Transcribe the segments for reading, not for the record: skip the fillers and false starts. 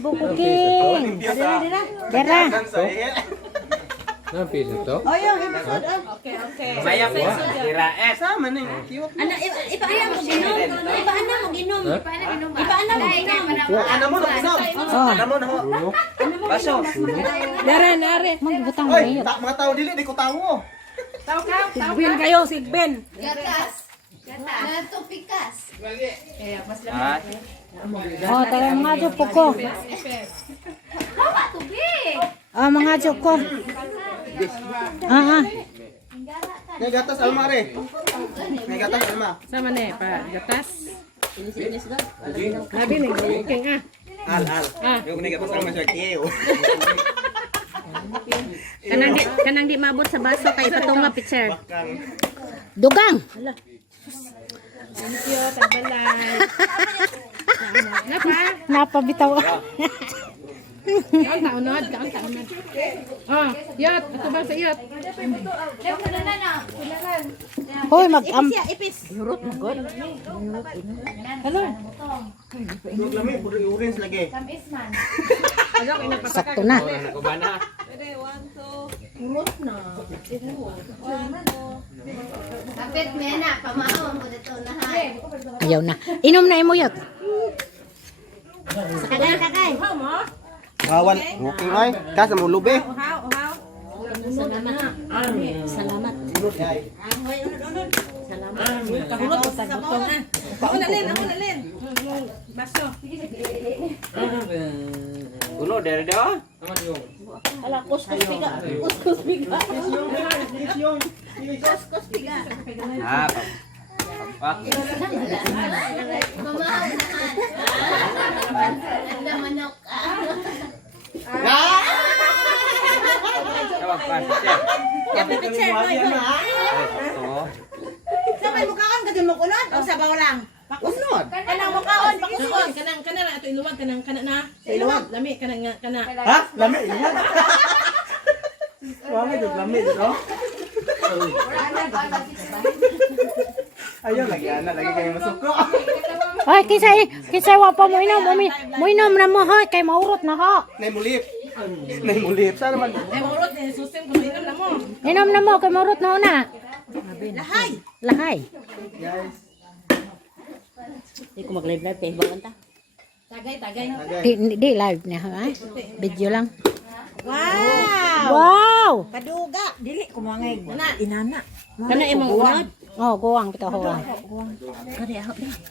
bukuking. Dira. Ano piso to? Oh, yung episode. Okay. Maya po, tira S. Sama na yung cute. Ano, ipaana mo ginom. Ipaana mo ginom. Ipaana mo ginom. Ano mo na pinom? Ano mo na ho? Baso. Dara, nare. Magbutang mo Oy, mga tao dili, di ko tawo. Sigbin kayo, sigbin. Gatas. Gato pikas. Ah, Oh, tara mga jupo ko. Hawa tubig. Ah, mga jupo ko. Ah. May gatas alma re. May gatas alma. Sama na pa, gatas. Nabi ni bukuking ah. Al. Yung may gatas alma siya kiyo. Kanang di mabot sa baso kay patunga pitcher. Bakang. Dugang. Thank you, tagbalay. Napa bitaw. Kaon taunod. Oh, yot. Ato ba sa yot? Hoy, Ipis. Yung lami, puro orange lagi. sakto na. kubana. Kapit mo yan na. Pamao mo dito na ha. Ayaw na. Inom na imo yat. Kakay. Kawan, okay ay. Kas mo lube. Salamat. Ako na len. Baso. Uno dari do. Ah, pak. Pamao na ha. Anda manok. Tawag pa siya. Ito. Sabay mo kaon kasi mo kunot o sabaw lang. Pakunot. Kanang makaon, pakuon. Kanang ato iluwag kanang na. Iluwag? Lami kanang kana. Ha? Lami ilan? Wala jud lami no. Ayo lagi anak lagi kayo masuko. Hoy, kisay wa pa mo inom. Mo inom na mo hoy kay maurot na ho. Nay mulip. Nay mulip. Sa naman. Ay maulot ni susem ko inom na mo. Inom na mo kay maurot na una. Lahay. Guys. Di ko mag-live pa ibang kanta. Tagay. Di live na ha. Video lang. Wow. Wow! Paduga. Dili ko mangay. Inana. Kana imong unod? Oh, guwang bitaw ho.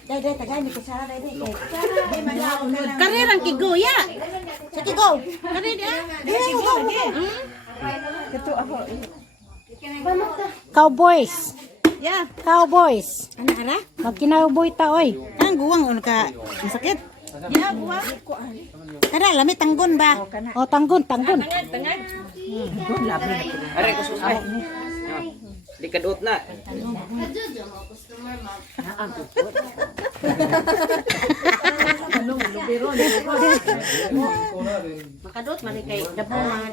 Dai tagay ni ko sara dai. Di madlaw na. Karirang kiguya. Sa tigo. Kari di ah. Dili ko. Kato ako. Cowboys. Ya. Cowboys. Ana. Magkinawboy ta oy. Ang guwang on ka masakit. Ya guwang. Kada lami tanggon ba? Oh, tanggon. Are ko susay. Di kadot na. Kajujo mo customer mo. Makadot man kay dabungan.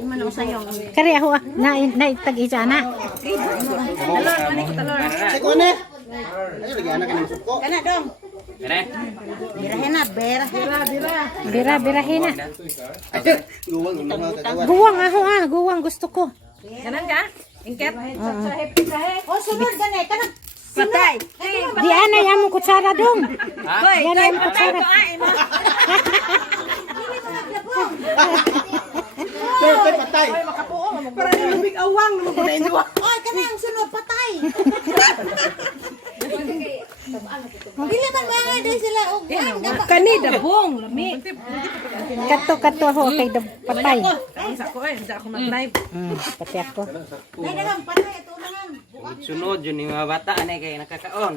Imano sayong. Kari ako ah. Na tag-isa na. Seko ne. Ayo lagi anak ni masuko. Kana dong. Kene. Birahin na, Bira-birahin na. Guwang ulang kagawan. Guwang ako ah. Guwang gusto ko. Kanan ka? Ingket. Oh, sunod gani kana. Patay. Di ana yang mo kutsara dong. Di ana yang kutsara. Patay. Para ni lubig awang mo ko dai duwa. Oy, kana ang sunod patay. Dili man mga dai sila og Kani dabong lami. Kato ako kay patay. Isa ko hindi ako mag-live. Pati ako. Dai dagang patay ito naman. Sunod yun yung mga bata anay kay nakakaon.